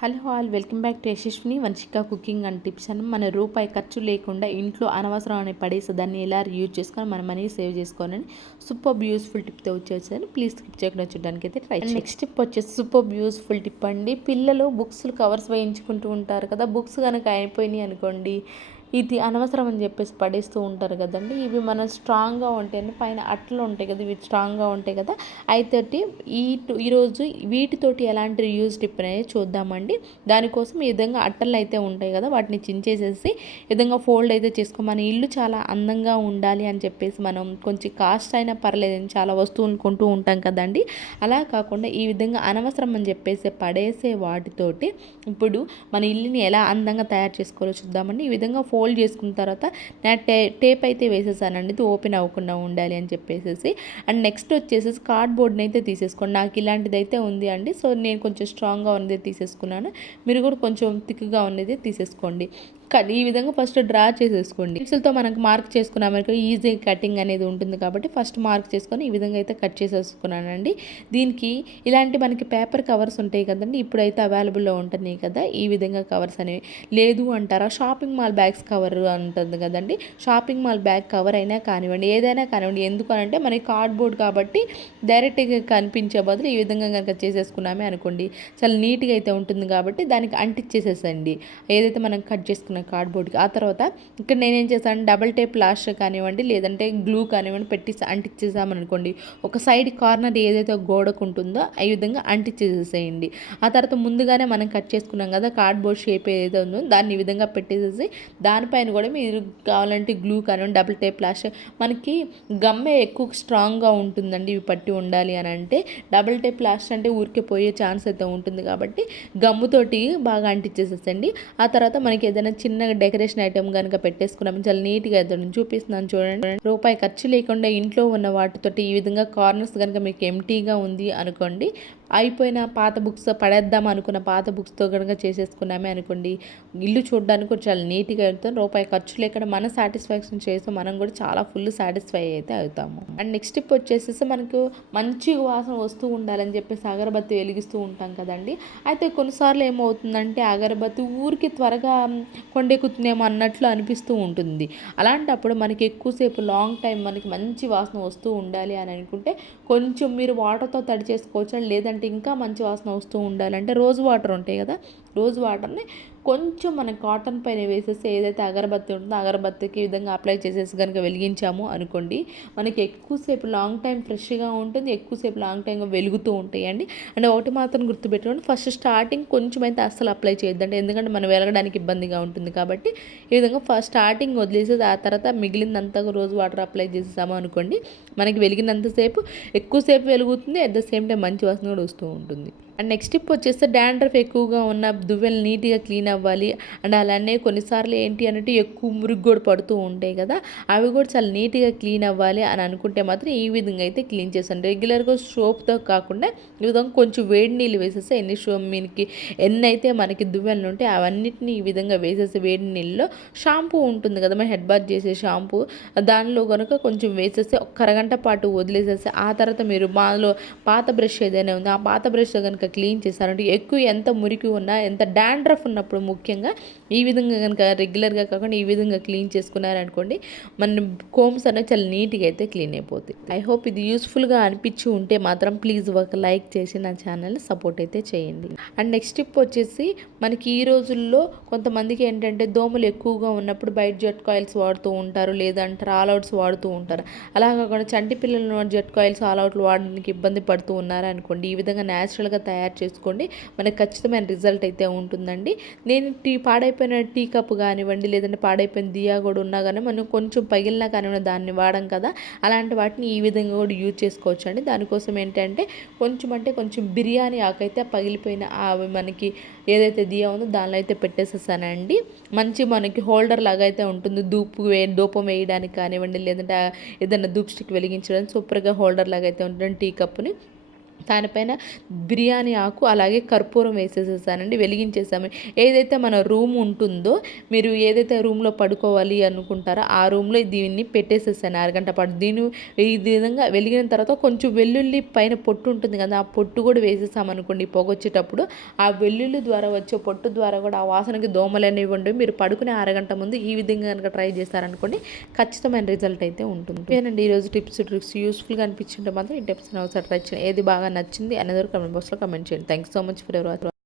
Hello all welcome back to Yashaswini Vamshika cooking and tips అని మన రూపాయి ఖర్చు లేకుండా ఇంట్లో అనవసరం అని పడేసి దాన్ని ఎలా యూజ్ చేసుకొని మన మనీ సేవ్ చేసుకోవాలని సూపర్ యూస్ఫుల్ టిప్తో వచ్చేసాను. ప్లీజ్ స్కిప్ చేయకుండా చూడడానికి అయితే ట్రై చేయండి. నెక్స్ట్ టిప్ వచ్చేసి సూపర్ యూస్ఫుల్ టిప్ అండి. పిల్లలు బుక్స్ కవర్స్ వేయించుకుంటూ ఉంటారు కదా, బుక్స్ కనుక అయిపోయినాయి అనుకోండి, ఇది అనవసరం అని చెప్పేసి పడేస్తూ ఉంటారు కదండి. ఇవి మనం స్ట్రాంగ్గా ఉంటాయని పైన అట్లు ఉంటాయి కదా, ఇవి స్ట్రాంగ్గా ఉంటాయి కదా. అయితే ఈరోజు వీటితోటి ఎలాంటి యూజ్ టిప్ అనేది చూద్దామండి. దానికోసం ఈ విధంగా అట్టలు అయితే ఉంటాయి కదా, వాటిని చించేసేసి ఈ విధంగా ఫోల్డ్ అయితే చేసుకో. మన ఇల్లు చాలా అందంగా ఉండాలి అని చెప్పేసి మనం కొంచెం కాస్ట్ అయినా పర్లేదని చాలా వస్తువులు కొంటూ ఉంటాం కదండి. అలా కాకుండా ఈ విధంగా అనవసరం అని చెప్పేసి పడేసే వాటితోటి ఇప్పుడు మన ఇల్లుని ఎలా అందంగా తయారు చేసుకోవాలో చూద్దామండి. ఈ విధంగా ఫోల్డ్ చేసుకున్న తర్వాత నేను టేప్ అయితే వేసేసానండి, ఇది ఓపెన్ అవ్వకుండా ఉండాలి అని చెప్పేసి. అండ్ నెక్స్ట్ వచ్చేసి కార్డ్బోర్డ్ని అయితే తీసేసుకోండి. నాకు ఇలాంటిది అయితే ఉంది అండి, సో నేను కొంచెం స్ట్రాంగ్గా ఉన్నది తీసేసుకున్నాను. మీరు కూడా కొంచెం థిక్గా ఉన్నది తీసేసుకోండి. ఈ విధంగా ఫస్ట్ డ్రా చేసేసుకోండి. పెన్సిల్తో మనకు మార్క్ చేసుకున్నామనుకో ఈజీ కటింగ్ అనేది ఉంటుంది కాబట్టి ఫస్ట్ మార్క్ చేసుకొని ఈ విధంగా అయితే కట్ చేసేసుకున్నానండి. దీనికి ఇలాంటి మనకి పేపర్ కవర్స్ ఉంటాయి కదండి, ఇప్పుడైతే అవైలబుల్లో ఉంటున్నాయి కదా ఈ విధంగా కవర్స్ అనేవి. లేదు అంటారా, షాపింగ్ మాల్ బ్యాగ్స్ కవర్ ఉంటుంది కదండి, షాపింగ్ మాల్ బ్యాగ్ కవర్ అయినా కానివ్వండి, ఏదైనా కానివ్వండి. ఎందుకు అంటే మనకి కార్డ్బోర్డ్ కాబట్టి డైరెక్ట్గా కనిపించే బదులు ఈ విధంగా కనుక చేసేసుకున్నామే అనుకోండి, చాలా నీట్గా అయితే ఉంటుంది కాబట్టి దానికి అంటించేసేసండి ఏదైతే మనం కట్ చేసుకున్న కార్డ్బోర్డ్కి. ఆ తర్వాత ఇక్కడ నేనేం చేశాను, డబల్ టేప్ ప్లాస్టర్ కానివ్వండి లేదంటే గ్లూ కానివ్వండి పెట్టి అంటించేసామనుకోండి, ఒక సైడ్ కార్నర్ ఏదైతే గోడకు ఉంటుందో ఈ విధంగా అంటించేసేసేయండి. ఆ తర్వాత ముందుగానే మనం కట్ చేసుకున్నాం కదా కార్డ్బోర్డ్ షేప్ ఏదైతే ఉందో దాన్ని ఈ విధంగా పెట్టేసేసి దానిపైన కూడా మీరు కావాలంటే గ్లూ కానివ్వండి డబుల్ టేప్ ప్లాస్టర్, మనకి గమ్మే ఎక్కువ స్ట్రాంగ్గా ఉంటుందండి ఇవి పట్టి ఉండాలి అని అంటే. డబుల్ టేప్ ప్లాస్టర్ అంటే ఊరికే పోయే ఛాన్స్ అయితే ఉంటుంది కాబట్టి గమ్ముతోటి బాగా అంటించేసేసండి. ఆ తర్వాత మనకి ఏదైనా చిన్నగా డెకరేషన్ ఐటమ్ కనుక పెట్టేసుకున్నాము చాలా నీట్గా అయితే చూపిస్తున్నాను చూడండి. రూపాయి ఖర్చు లేకుండా ఇంట్లో ఉన్న వాటితోటి ఈ విధంగా కార్నర్స్ కనుక మీకు ఎంటీగా ఉంది అనుకోండి, అయిపోయిన పాత బుక్స్ పడేద్దాం అనుకున్న పాత బుక్స్తో కనుక చేసేసుకున్నామే అనుకోండి, ఇల్లు చూడడానికి కూడా చాలా నీట్గా అవుతాం. రూపాయి ఖర్చు లేకుండా మన సాటిస్ఫాక్షన్ చేస్తాం, మనం కూడా చాలా ఫుల్ సాటిస్ఫై అయితే అవుతాము. అండ్ నెక్స్ట్ టిప్ వచ్చేసేసి మనకు మంచి వాసన వస్తూ ఉండాలని చెప్పేసి అగరబత్తి వెలిగిస్తూ ఉంటాం కదండి. అయితే కొన్నిసార్లు ఏమవుతుందంటే అగరబత్తి ఊరికి త్వరగా కొండెక్కుతుందేమో అన్నట్లు అనిపిస్తూ ఉంటుంది. అలాంటప్పుడు మనకి ఎక్కువసేపు లాంగ్ టైం మనకి మంచి వాసన వస్తూ ఉండాలి అని అనుకుంటే కొంచెం మీరు వాటర్తో తడి చేసుకోవచ్చు. లేదంటే ఇంకా మంచి వాసన వస్తూ ఉండాలంటే రోజ్ వాటర్ ఉంటాయి కదా, రోజ్ వాటర్ని కొంచెం మనం కాటన్ పైన వేసేసి ఏదైతే అగరబత్తి ఉంటుందో అగరబత్తికి ఈ విధంగా అప్లై చేసేసి కనుక వెలిగించాము అనుకోండి, మనకి ఎక్కువసేపు లాంగ్ టైం ఫ్రెష్గా ఉంటుంది, ఎక్కువసేపు లాంగ్ టైంగా వెలుగుతూ ఉంటాయండి. అంటే ఒకటి మాత్రం గుర్తుపెట్టుకోండి, ఫస్ట్ స్టార్టింగ్ కొంచెం అయితే అస్సలు అప్లై చేయొద్దండి, ఎందుకంటే మనం వెలగడానికి ఇబ్బందిగా ఉంటుంది కాబట్టి. ఈ విధంగా ఫస్ట్ స్టార్టింగ్ వదిలేసి ఆ తర్వాత మిగిలినంతా రోజు వాటర్ అప్లై చేసేసాము అనుకోండి, మనకి వెలిగినంతసేపు ఎక్కువసేపు వెలుగుతుంది, అట్ ద సేమ్ టైం మంచి వాసన కూడా వస్తూ ఉంటుంది. అండ్ నెక్స్ట్ టిప్ వచ్చేస్తే డాండ్రఫ్ ఎక్కువగా ఉన్న దువ్వెలు నీట్గా క్లీన్ అవ్వాలి. అండ్ అలానే కొన్నిసార్లు ఏంటి అంటే ఎక్కువ మురుగు కూడా పడుతూ ఉంటాయి కదా, అవి కూడా చాలా నీట్గా క్లీన్ అవ్వాలి అని అనుకుంటే మాత్రం ఈ విధంగా అయితే క్లీన్ చేస్తాను. రెగ్యులర్గా సోప్తో కాకుండా ఈ విధంగా కొంచెం వేడి నీళ్ళు వేసేస్తే ఎన్ని అయితే మనకి దువ్వెలు ఉంటాయి అవన్నిటిని ఈ విధంగా వేసేసి వేడి నీళ్ళలో షాంపూ ఉంటుంది కదా మన హెడ్ బాత్ చేసే షాంపూ, దానిలో కనుక కొంచెం వేసేసి ఒక అరగంట పాటు వదిలేసేసి ఆ తర్వాత మీరు మాలో పాత బ్రష్ ఏదైనా ఉందో ఆ పాత బ్రష్ కనుక క్లీన్ చేశారంటే ఎక్కువ ఎంత మురికి ఉన్నా ఎంత డాండ్రఫ్ ఉన్నప్పుడు ముఖ్యంగా ఈ విధంగా కనుక రెగ్యులర్గా కాకుండా ఈ విధంగా క్లీన్ చేసుకున్నారనుకోండి, మన కోమ్స్ అనేవి చాలా నీట్గా అయితే క్లీన్ అయిపోతాయి. ఐ హోప్ ఇది యూస్ఫుల్గా అనిపించి ఉంటే మాత్రం ప్లీజ్ ఒక లైక్ చేసి నా ఛానల్ని సపోర్ట్ అయితే చేయండి. అండ్ నెక్స్ట్ టిప్ వచ్చేసి మనకి ఈ రోజుల్లో కొంతమందికి ఏంటంటే దోమలు ఎక్కువగా ఉన్నప్పుడు బయట జెట్ కాయిల్స్ వాడుతూ ఉంటారు, లేదంటే ఆల్ అవుట్స్ వాడుతూ ఉంటారు. అలా కాకుండా చంటి పిల్లలు జెట్ కాయిల్స్ ఆల్ అవుట్లు వాడడానికి ఇబ్బంది పడుతూ ఉన్నారనుకోండి, ఈ విధంగా న్యాచురల్గా తయారు చేసుకోండి, మనకు ఖచ్చితమైన రిజల్ట్ అయితే ఉంటుందండి. నేను పాడైపోయిన టీ కప్ కానివ్వండి లేదంటే పాడైపోయిన దియా కూడా ఉన్నా కానీ మనం కొంచెం పగిలినా కానివ్వండి దాన్ని వాడం కదా, అలాంటి వాటిని ఈ విధంగా కూడా యూజ్ చేసుకోవచ్చు అండి. దానికోసం ఏంటంటే కొంచెం బిర్యానీ ఆకైతే పగిలిపోయిన అవి మనకి ఏదైతే దియా ఉందో దానిలో అయితే పెట్టేసేసానండి. మంచి మనకి హోల్డర్ లాగా అయితే ఉంటుంది, ధూపం వేయడానికి కానివ్వండి లేదంటే ఏదైనా ధూప్ స్టిక్ వెలిగించడానికి సూపర్గా హోల్డర్ లాగా అయితే ఉంటుంది టీ కప్పుని. దానిపైన బిర్యానీ ఆకు అలాగే కర్పూరం వేసేసేసానండి, వెలిగించేసాము. ఏదైతే మన రూమ్ ఉంటుందో, మీరు ఏదైతే రూమ్లో పడుకోవాలి అనుకుంటారో ఆ రూమ్లో దీన్ని పెట్టేసేసాను అరగంట పాటు. ఈ విధంగా వెలిగిన తర్వాత కొంచెం వెల్లుల్లి పైన పొట్టు ఉంటుంది కదా, ఆ పొట్టు కూడా వేసేసామనుకోండి పొగ వచ్చేటప్పుడు, ఆ వెల్లుల్లి ద్వారా వచ్చే పొట్టు ద్వారా కూడా ఆ వాసనకి దోమలు అనేవి ఉండవు. మీరు పడుకునే అరగంట ముందు ఈ విధంగా కనుక ట్రై చేస్తారనుకోండి, ఖచ్చితమైన రిజల్ట్ అయితే ఉంటుంది. ఏనండి ఈరోజు టిప్స్ ట్రిక్స్ యూస్ఫుల్గా అనిపించింటే మాత్రం ఈ టిప్స్ ఒకసారి ట్రై చేయండి. ఏది బాగా నచ్చింది అనేది కమెంట్ బాక్స్లో కమెంట్ చేయండి. Thank you so much for ever watching.